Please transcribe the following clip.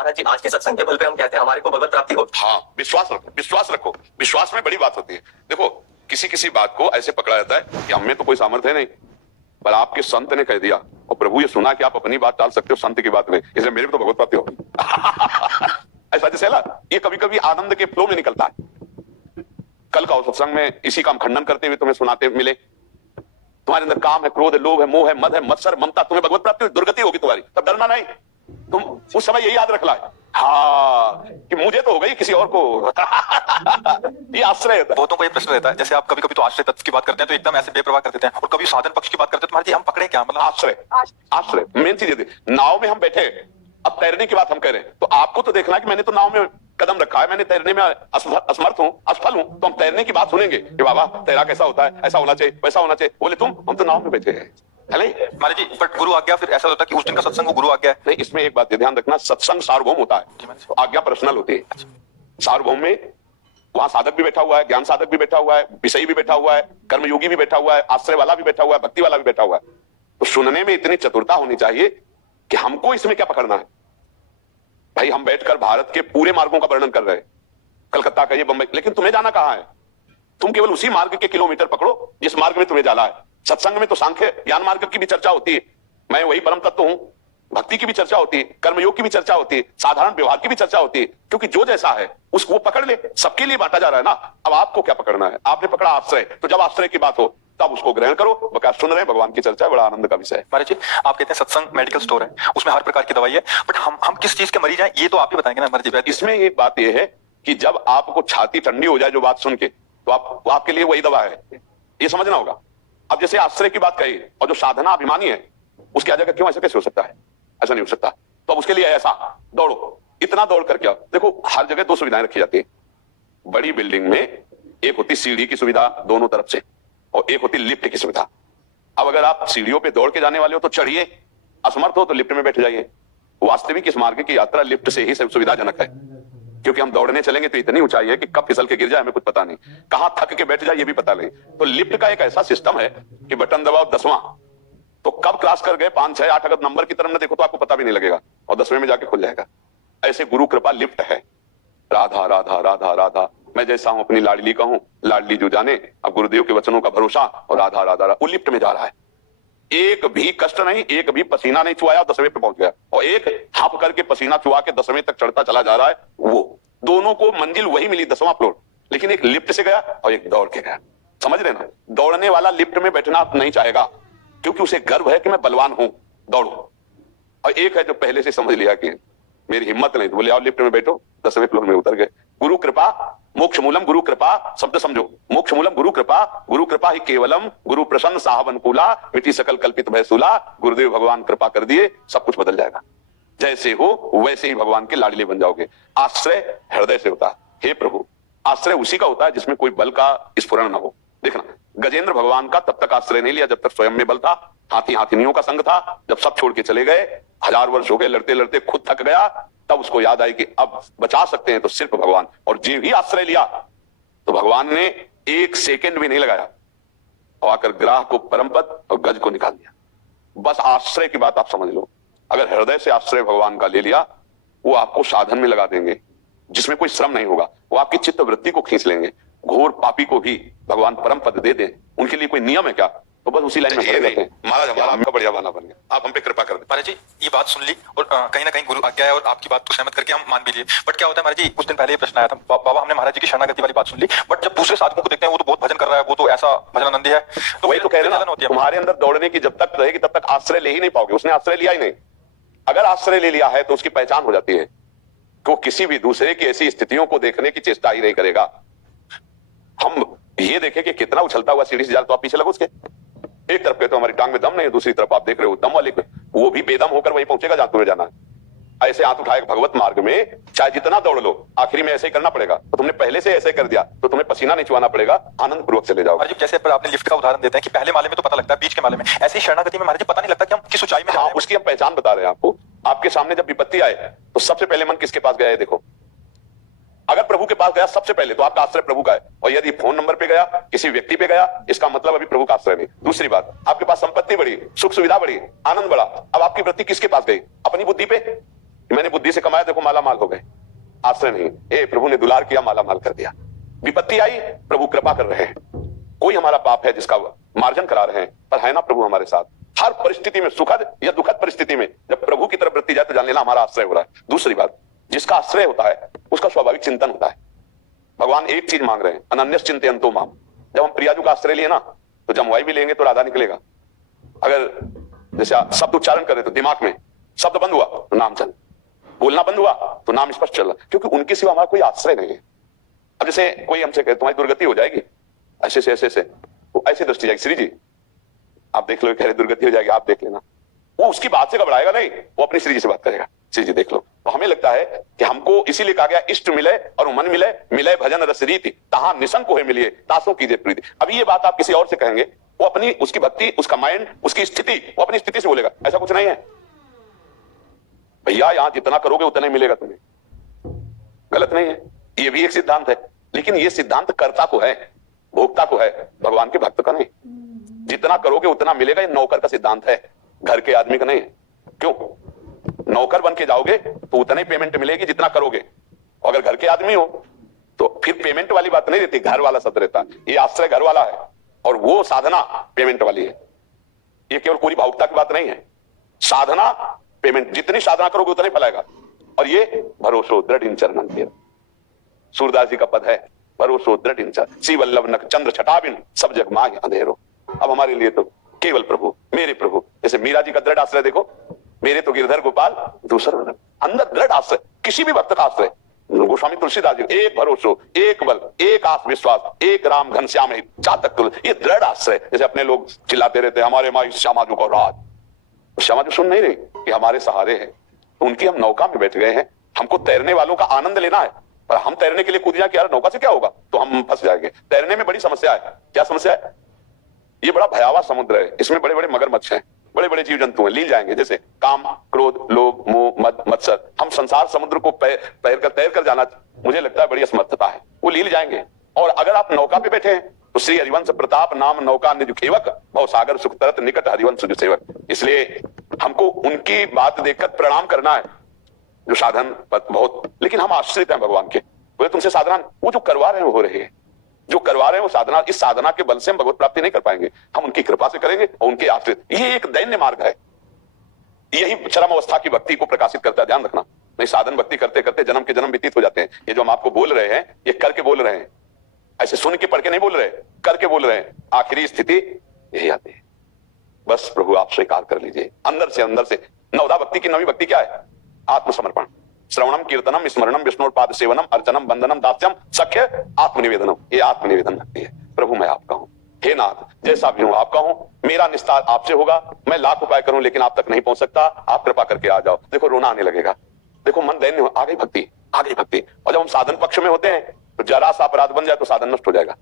महाराज जी, आज के सत्संग के बल पे हम कहते हैं हमारे को भगवत प्राप्ति हो। हाँ, विश्वास रखो, विश्वास रखो। विश्वास में बड़ी बात होती है। देखो, किसी किसी बात को ऐसे पकड़ा जाता है कि हमें तो कोई सामर्थ्य है नहीं, पर आपके संत ने कह दिया और प्रभु ये सुना कि आप अपनी बात टाल सकते हो संत की बात में, इसलिए मेरे को तो भगवत प्राप्ति होगी। ऐसा जैसे ना, ये कभी कभी आनंद के फ्लो में निकलता है। कल का सत्संग में इसी का हम खंडन करते हुए तुम्हें सुनाते मिले। तुम्हारे अंदर काम है, क्रोध है, लोभ है, मोह है, मद है, मत्सर, ममता, तुम्हें भगवत प्राप्ति दुर्गति होगी तुम्हारी, तब डरना नहीं। तुम उस समय यही याद रखना है, हाँ, कि मुझे तो हो गई, किसी और को। ये आश्रय होता है। बहुतों को ये प्रश्न रहता है, जैसे आप कभी कभी तो आश्रय तत्व की बात करते हैं तो एकदम ऐसे बेप्रवाह कर देते हैं, और कभी साधन पक्ष की बात करते हैं तो महाराज जी हम पकड़े क्या, मतलब आश्रय। आश्रय मेन चीज है। नाव में हम बैठे, अब तैरने की बात हम कह रहे हैं, तो आपको तो देखना कि मैंने तो नाव में कदम रखा है, मैंने तैरने में असमर्थ हूं, असफल हूं, तो हम तैरने की बात सुनेंगे कि बाबा तैरा कैसा होता है, ऐसा होना चाहिए, वैसा होना चाहिए। बोले तुम, हम तो नाव में बैठे हैं। महाराज जी, बट गुरु आज्ञा फिर ऐसा होता है कि उस दिन का सत्संग को गुरु आज्ञा है। नहीं, इसमें एक बात ध्यान रखना, सत्संग सार्वभौम होता है, आज्ञा पर्सनल होती है। सार्वभौम में वहां साधक भी बैठा हुआ है, ज्ञान साधक भी बैठा हुआ है, विषयी भी बैठा हुआ है, कर्मयोगी भी बैठा हुआ है, आश्रय वाला भी बैठा हुआ है, भक्ति वाला भी बैठा हुआ है। तो सुनने में इतनी चतुरता होनी चाहिए कि हमको इसमें क्या पकड़ना है। भाई हम बैठकर भारत के पूरे मार्गों का वर्णन कर रहे हैं, कलकत्ता का ये, बंबई, लेकिन तुम्हें जाना कहां है? तुम केवल उसी मार्ग के किलोमीटर पकड़ो जिस मार्ग में तुम्हें जाना है। सत्संग में तो सांख्य ज्ञान मार्ग की भी चर्चा होती है, मैं वही परम तत्व हूं, भक्ति की भी चर्चा होती है, कर्मयोग की भी चर्चा होती है, साधारण व्यवहार की भी चर्चा होती है, क्योंकि जो जैसा है उसको वो पकड़ ले, सबके लिए बांटा जा रहा है ना। अब आपको क्या पकड़ना है? आपने पकड़ा आश्रय, तो जब आश्रय की बात हो तब उसको ग्रहण करो। बकाया सुन रहे हैं, भगवान की चर्चा है, बड़ा आनंद का विषय है। महाराज जी, आप कहते हैं सत्संग मेडिकल स्टोर है, उसमें हर प्रकार की दवाई है, बट हम किस चीज के मरीज हैं ये तो आप ही बताएंगे ना महाराज जी। इसमें एक बात यह है कि जब आपको छाती ठंडी हो जाए जो बात सुन के, तो आपके लिए वही दवा है, ये समझना होगा। अब जैसे आश्रय की बात कही, और जो साधना अभिमानी है उसकी जगह क्यों ऐसा कैसे हो सकता है? ऐसा नहीं हो सकता। तो अब उसके लिए ऐसा दौड़ो, इतना दौड़ कर क्या? देखो, हर जगह दो सुविधाएं रखी जाती है। बड़ी बिल्डिंग में एक होती सीढ़ी की सुविधा दोनों तरफ से, और एक होती लिफ्ट की सुविधा। अब अगर आप सीढ़ियों पे दौड़ के जाने वाले हो तो चढ़िए, असमर्थ हो तो लिफ्ट में बैठ जाइए। वास्तविक इस मार्ग की यात्रा लिफ्ट से ही सुविधाजनक है, क्योंकि हम दौड़ने चलेंगे तो इतनी ऊंचाई है कि कब फिसल के गिर जाए हमें कुछ पता नहीं, कहां थक के बैठ जाए ये भी पता नहीं। तो लिफ्ट का एक ऐसा सिस्टम है कि बटन दबाओ 10वां, तो कब क्रॉस कर गए 5, 6, 8, अगर नंबर की तरफ न देखो तो आपको पता भी नहीं लगेगा, और 10वें में जाके खुल जाएगा। ऐसे गुरु कृपा लिफ्ट है। राधा राधा राधा राधा, मैं जैसा हूं अपनी लाडली का हूं, लाडली जो जाने, अब गुरुदेव के वचनों का भरोसा, और राधा राधा राधा, वो लिफ्ट में जा रहा है। एक भी कष्ट नहीं, एक भी पसीना नहीं चुआया, 10वें पे पहुंच गया, और एक हाफ करके पसीना चुआ के 10वें तक चढ़ता चला जा रहा है। वो दोनों को मंजिल वही मिली, 10वां फ्लोर, लेकिन एक लिफ्ट से गया और एक दौड़ के गया। समझ रहे ना? दौड़ने वाला लिफ्ट में बैठना नहीं चाहेगा, क्योंकि उसे गर्व है कि मैं बलवान हूं, दौड़ो। और एक है जो पहले से समझ लिया कि मेरी हिम्मत नहीं, तो बोले आओ लिफ्ट में बैठो, 10वें फ्लोर में उतर गए। गुरु कृपा मोक्ष मूलम, गुरु कृपा शब्द समझो, मोक्ष मूलम गुरु कृपा ही केवलम, गुरु प्रसन्न साहब अनुकूला, मिट्टी सकल कल्पित भयसूला। गुरुदेव भगवान कृपा कर दिए, सब कुछ बदल जाएगा। जैसे हो वैसे ही भगवान के लाडले बन जाओगे। आश्रय हृदय से होता है। हे प्रभु, आश्रय उसी का होता है जिसमें कोई बल का स्फुरण न हो। देखना, गजेंद्र भगवान का तब तक आश्रय नहीं लिया जब तक स्वयं में बल था, हाथी हाथिनियों का संग था। जब सब छोड़ के चले गए, 1000 वर्ष हो गए, लड़ते लड़ते खुद थक गया, तब उसको याद आई कि अब बचा सकते हैं तो सिर्फ भगवान। और जीव ही आश्रय लिया तो भगवान ने 1 सेकंड भी नहीं लगाया, और आकर ग्राह को परमपद और गज को निकाल दिया। बस आश्रय की बात आप समझ लो। अगर हृदय से आश्रय भगवान का ले लिया, वो आपको साधन में लगा देंगे जिसमें कोई श्रम नहीं होगा। वो आपकी चित्त वृत्ति को खींच लेंगे। घोर पापी को भी भगवान परम पद दे दें, उनके लिए कोई नियम है क्या? तो बस उसी लाइन में खड़े रहते हैं। महाराज हमारा आपका बढ़िया बना बन गया, आप हम पे कृपा कर दें। महाराज जी, ये बात सुन ली, और कहीं ना कहीं गुरु आज्ञा है, और आपकी बात को सहमत करके हम मान भी लिए। बट क्या होता है महाराज जी, कुछ दिन पहले ये प्रश्न आया था, बाबा हमने महाराज जी की शरणागति वाली बात सुन ली, बट जब दूसरे साधकों को देखते हैं वो तो बहुत भजन कर रहा है, वो तो ऐसा भजनानंदी है, तो वही तो कह रहे हैं, तुम्हारे अंदर दौड़ने की जब तक रहेगी तब तक आश्रय ले ही नहीं पाओगे। उसने आश्रय लिया ही नहीं। अगर आश्रय ले लिया है तो उसकी पहचान हो जाती है कि वो किसी भी दूसरे की ऐसी स्थितियों को देखने की चेष्टा ही नहीं करेगा। हम ये देखें कि कितना उछलता हुआ सीढ़ी से जा, तो आप पीछे लगो उसके। एक तरफ कहते हो हमारी टांग में दम नहीं है, दूसरी तरफ आप देख रहे हो दम वाले को, वो भी बेदम होकर वहीं पहुंचेगा जहां तुम्हें जाना है। ऐसे हाथ उठाए भगवत मार्ग में, चाहे जितना दौड़ लो, आखिरी में ऐसे ही करना पड़ेगा। तो तुमने पहले से ऐसे कर दिया तो तुम्हें पसीना नहीं चुआना पड़ेगा, आनंद पूर्वक चले जाओ। जैसे पर आपने लिफ्ट का उदाहरण देते हैं कि पहले माले में तो पता लगता है, बीच के माले में, ऐसे ही शरणागति में महाराज जी पता नहीं लगता कि हम किस ऊंचाई में हाँ, उसकी हम पहचान बता रहे हैं आपको। आपके सामने जब विपत्ति आए तो सबसे पहले मन किसके पास गया है? देखो, अगर प्रभु के पास गया सबसे पहले तो आपका आश्रय प्रभु का है। और यदि फोन नंबर पे गया, किसी व्यक्ति पे गया, इसका मतलब अभी प्रभु का आश्रय नहीं। दूसरी बात, आपके पास संपत्ति बढ़ी, सुख सुविधा बढ़ी, आनंद बढ़ा, अब आपकी वृत्ति किसके पास गई? अपनी बुद्धि पे, कि मैंने बुद्धि से कमाया, देखो माला माल हो गए। आश्रय नहीं, ए प्रभु ने दुलार किया, माला माल कर दिया। विपत्ति आई, प्रभु कृपा कर रहे हैं। कोई हमारा पाप है जिसका मार्जन करा रहे हैं, पर है ना प्रभु हमारे साथ। हर परिस्थिति में, सुखद या दुखद परिस्थिति में जब प्रभु की तरफ वृत्ति जाए तो जान लेना हमारा आश्रय हो रहा है। दूसरी बात, जिसका आश्रय होता है उसका स्वाभाविक चिंतन होता है। भगवान एक चीज मांग रहे हैं, अनन्यस चिंतयन्तो माम। जब हम प्रियाजू का आश्रय लिए ना, तो जमवाई भी लेंगे तो राधा निकलेगा। अगर जैसे शब्द उच्चारण करें तो दिमाग में शब्द बंद हुआ तो नाम चल, बोलना बंद हुआ तो नाम स्पष्ट चल, क्योंकि उनके सिवा हमारा कोई आश्रय नहीं है। अब जैसे कोई हमसे कहे तुम्हारी दुर्गति हो जाएगी, ऐसे से ऐसे से, तो ऐसी दृष्टि जाएगी, श्री जी आप देख लो, कह रहे दुर्गति हो जाएगी, आप देख लेना। वो उसकी बात से घबराएगा नहीं, वो अपनी श्री जी से बात करेगा, श्री जी देख लो। तो हमें लगता है कि हमको इसीलिए कहा गया इष्ट मिले और मन मिले, मिले भजन रस रीति, तहां निसंक होए मिलिए, तासों कीजिए प्रीति। अभी ये बात आप किसी और से कहेंगे, वो अपनी उसकी भक्ति, उसका माइंड, उसकी स्थिति, वो अपनी स्थिति से बोलेगा। ऐसा कुछ नहीं है भैया, यहां जितना करोगे उतना ही मिलेगा तुम्हें। गलत नहीं है, ये भी एक सिद्धांत है, लेकिन ये सिद्धांत कर्ता को है, भोक्ता को है, भगवान के भक्त का नहीं। जितना करोगे उतना मिलेगा, ये नौकर का सिद्धांत है, घर के आदमी का नहीं है। क्यों? नौकर बन के जाओगे तो उतना ही पेमेंट मिलेगी जितना करोगे। अगर घर के आदमी हो तो फिर पेमेंट वाली बात नहीं रहती, घर वाला शब्द रहता। ये आश्रय घर वाला है और वो साधना पेमेंट वाली है। ये केवल पूरी भावुकता की बात नहीं है, साधना पेमेंट, जितनी साधना करोगे उतना ही फैलाएगा। और ये भरोसो दृढ़ इन चरणन के, सूरदास जी का पद है, भरोसो दृढ़ इन चरण, श्री वल्लभ नख चंद्र छटाबिन, सब जग मांग अंधेरो। अब हमारे लिए तो केवल प्रभु, मेरे प्रभु। जैसे मीरा जी का दृढ़ आश्रय देखो, मेरे तो गिरधर गोपाल दूसर वदन, अंदर दृढ़ आश्रय, किसी भी भक्त का आश्रय। गोस्वामी तुलसीदास जी, एक भरोसो, एक बल, एक आत्म विश्वास, एक राम घनश्याम हित, चातक तुल, ये दृढ़ आश्रय। जैसे अपने लोग चिल्लाते रहते हैं हमारे माई श्यामाजू को राज, श्यामाजू सुन नहीं रही कि हमारे सहारे है, तो उनकी हम नौका में बैठ गए हैं। हमको तैरने वालों का आनंद लेना है, पर हम तैरने के लिए कूद जाए कि यार नौका से क्या होगा, तो हम फंस जाएंगे। तैरने में बड़ी समस्या है। क्या समस्या है? ये बड़ा भयावह समुद्र है, इसमें बड़े बड़े मगरमच्छ हैं, बड़े बड़े जीव जंतु हैं, लील जाएंगे। जैसे काम, क्रोध, लोभ, मोह, मद, मत्सर, हम संसार समुद्र को तैर कर जाना, मुझे लगता है बड़ी असमर्थता है, वो लील जाएंगे। और अगर आप नौका पे बैठे हैं तो श्री हरिवंश प्रताप नाम नौका निज खेवक, भव सागर सुख तरत निकट हरिवंश जो सेवक। इसलिए हमको उनकी बात देखकर प्रणाम करना है जो साधन बहुत, लेकिन हम आश्रित हैं भगवान के। वो तुमसे साधना, वो जो करवा रहे हैं वो हो रही है, जो करवा रहे हैं वो साधना, इस साधना के बल से हम भगवत प्राप्ति नहीं कर पाएंगे, हम उनकी कृपा से करेंगे और उनके आश्रित। ये एक दैन्य मार्ग है, यही चरम अवस्था की भक्ति को प्रकाशित करता है, ध्यान रखना। नहीं, साधन भक्ति करते करते जन्म के जन्म व्यतीत हो जाते हैं। ये जो हम आपको बोल रहे हैं ये करके बोल रहे हैं, ऐसे सुन के पढ़ के नहीं बोल रहे, करके बोल रहे हैं। आखिरी स्थिति यही आती है। बस प्रभु आप स्वीकार कर लीजिए अंदर से। नवदा भक्ति की नवी भक्ति क्या है? आत्मसमर्पण, श्रवणम कीर्तनम स्मरणम विष्णुपाद सेवनम अर्चनम बंदनम दास्यम सख्य आत्मनिवेदनम। ये आत्मनिवेदन भक्ति है। प्रभु मैं आपका हूं, हे नाथ जैसा भी हूं आपका हूं, मेरा निस्तार आपसे होगा, मैं लाख उपाय करूं लेकिन आप तक नहीं पहुंच सकता, आप कृपा करके आ जाओ। देखो रोना आने लगेगा, देखो मन दैन्य, आ गई भक्ति, आ गई भक्ति। और जब हम साधन पक्ष में होते हैं तो जरा सा अपराध बन जाए तो साधन नष्ट हो जाएगा।